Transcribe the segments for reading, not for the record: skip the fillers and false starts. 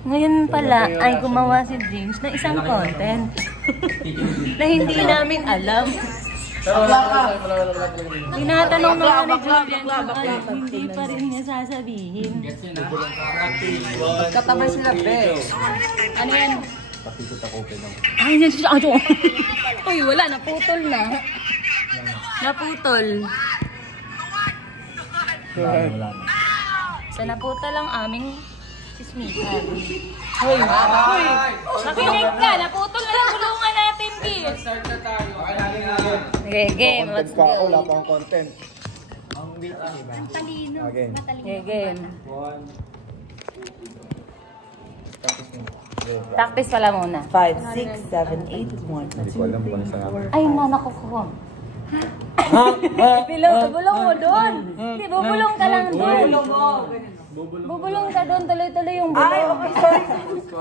Ngayon pala ay gumawa si James ng isang content na hindi namin alam. Tinatanong naman ni Julian kung hindi pa rin niya sasabihin. Katamay sila, be. Ano yan? Ay, yan siya. Uy, wala. Naputol na. Naputol. So, naputol ang aming chismisan. Hoy! Hoy! Makinig ka! Naputol na yung bulungan natin, B! Start na tayo. Okay, game. Let's go. Wala pa akong content. Ang talino. Again. Okay, game. Practice pala muna. 5, 6, 7, 8, 1. Hindi ko alam kung saan ako. Ay, nanak ko. Bulong mo doon. Hindi, bubulong ka lang doon. Bubulong ka doon, tuloy-tuloy yung bulong. Ay, okay, sorry.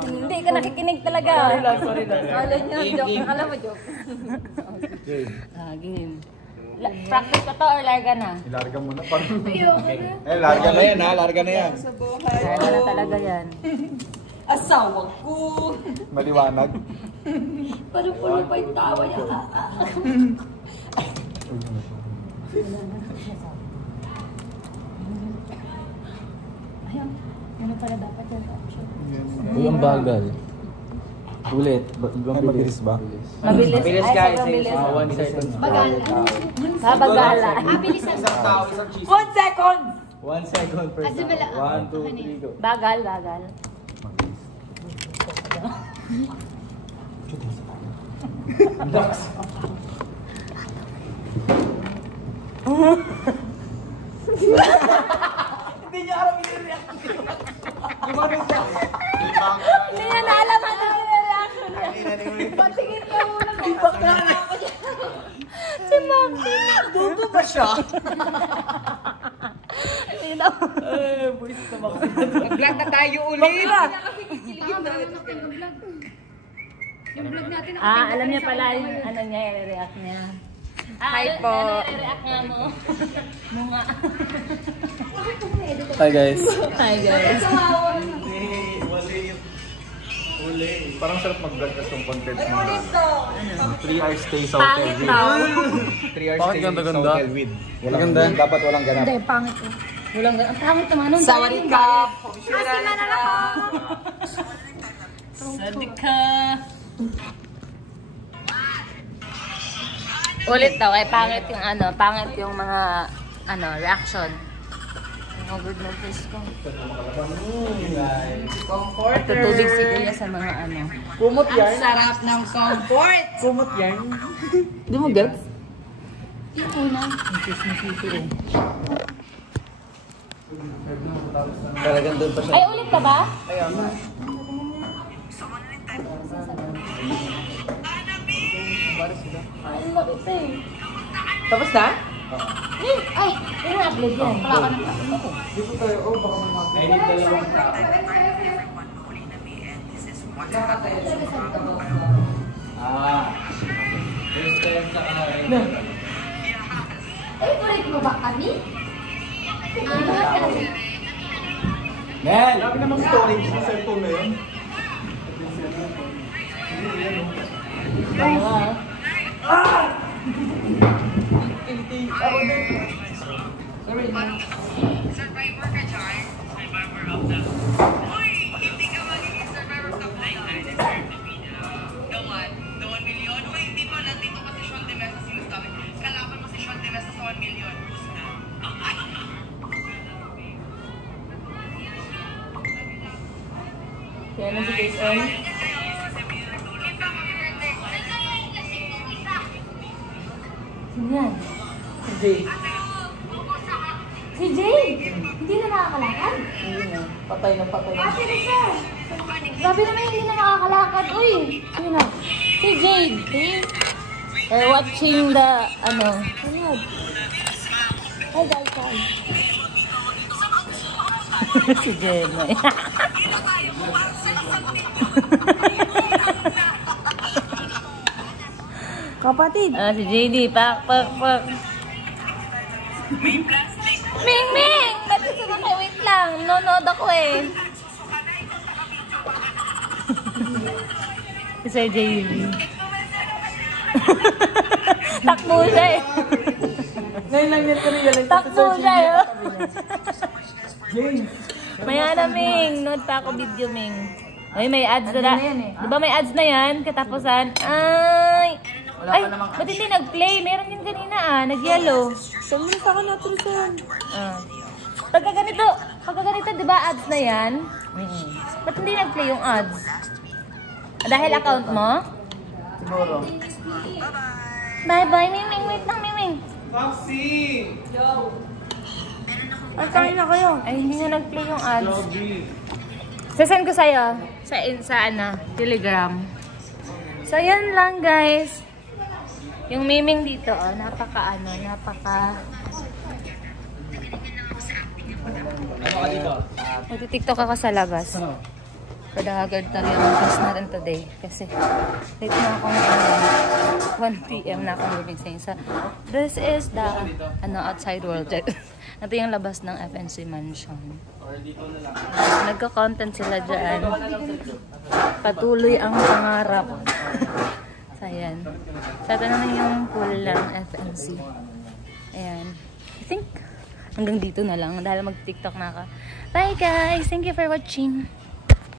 Hindi ka nakikinig talaga. Sorry lang. Alam niyo, joke. Akala mo joke. Game. Practice ka to or larga na? Ilarga mo na parang. Larga na yan ha, larga na yan. Larga na talaga yan. Asawa ko. Maliwanag. Parang pulo pa yung tawa niya. Ayun, ano pala dapat yung option? Uy, ang bagal. Ulit. Mabilis ba? Mabilis. Mabilis Ay, guys. sobrang bilis. 1 second. Bagala. Babagala. Bilisan. Isang tao, isang cheese. 1 second! 1 second per Asa bala? 1, 2, 3, go. Bagal, bagal. Hindi niya alam i-react. Hindi na naalaman na yung reaction niya. Patingin ka muna. Ibak na na. Si Maki. Duto ba siya? Buwis na Max. Mag-vlog na tayo ulit. Yung vlog natin. Alam niya pala yung ano niya, i-react niya. Hi po. I-react nga mo. Munga. Hi guys. Hi guys. Parang sarap mag-vlog kasi yung content mo. 3 hours stay sa hotel Pangit with. daw. 3 hours Bakit stay ganda, sa ganda? hotel with. Maganda. Dapat walang ganap. Hindi, pangit eh. Walang ganun. Ang pangit naman nun. Sawadee ka. Sawadee ka. Ulit daw, ay pangit yung ano, pangit yung mga ano, reaction. Ang good na face ko. Comforter. Tutubig si Kuya sa mga ano. Kumot yan. Ang sarap ng comfort. Kumot yan. Di mo gets? Yung una. Ang chismis-sisi eh. Talagang doon pa siya. Ay, ulit ka ba? Ayaw na. Ay, bakit eh. Tapos na? Ay, ina-upload yan. Wala ka na. Edit dalawang tao. Yes, kaya sa Favorite mo ba kami? Mel! Grabe namang storage sa cellphone na yun. Survivor ka, Char? Survivor of the... Uy! Hindi ka magiging survivor of the blind. The one? The 1 million? Uy, hindi pa. Nandito pa si Sean Demesa sinasabi. Kalaban mo si Sean Demesa sa 1 million. Gusto na. Kaya na si Jason. Sino yan? Si Jay. Si Jay! Hindi na nakakalakad. Hindi na. Patay na patay na. Ate Risa! Grabe naman hindi na nakakalakad. Uy! Sino? Si Jade. See? We're watching the, ano. Hi guys, hi. Si Jade. Kapatid. Si JD. Pak. Ming! Ba't gusto mo kayo? Wait lang. Nanonood ako eh. Si Sir JV. Takbo siya eh. Ngayon lang yan ko realize. Takbo siya eh. James! Maya na, Ming. Nood pa ako video, Ming. Ay, may ads na. Diba may ads na yan? Katapusan. Ay! Ay, ba't hindi nag-play? Meron yun kanina nag-yellow. Saan mo na sa akin natin saan? Pagka ganito, di ba ads na yan? Ba't hindi nag-play yung ads? Dahil account mo? Siguro. Bye-bye, Ming. Wait lang, Ming. Ay, kain na kayo. Ay, hindi na nag-play yung ads. Sasend ko sa'yo. Sa Telegram. So, yan lang, guys. Yung miming dito, napaka. Ano ka dito? Magti-tiktok ako sa labas. Padahagad tayo ang class natin today. Kasi, late na ako 1 PM na ako moving sa this is the, outside world. Ito yung labas ng FNC Mansion. Nagka-content sila dyan. Patuloy ang pangarap. So, ayan. So, ito naman yung pool ng FNC. Ayan. I think, hanggang dito na lang. Dahil mag-tiktok na ako. Bye guys! Thank you for watching.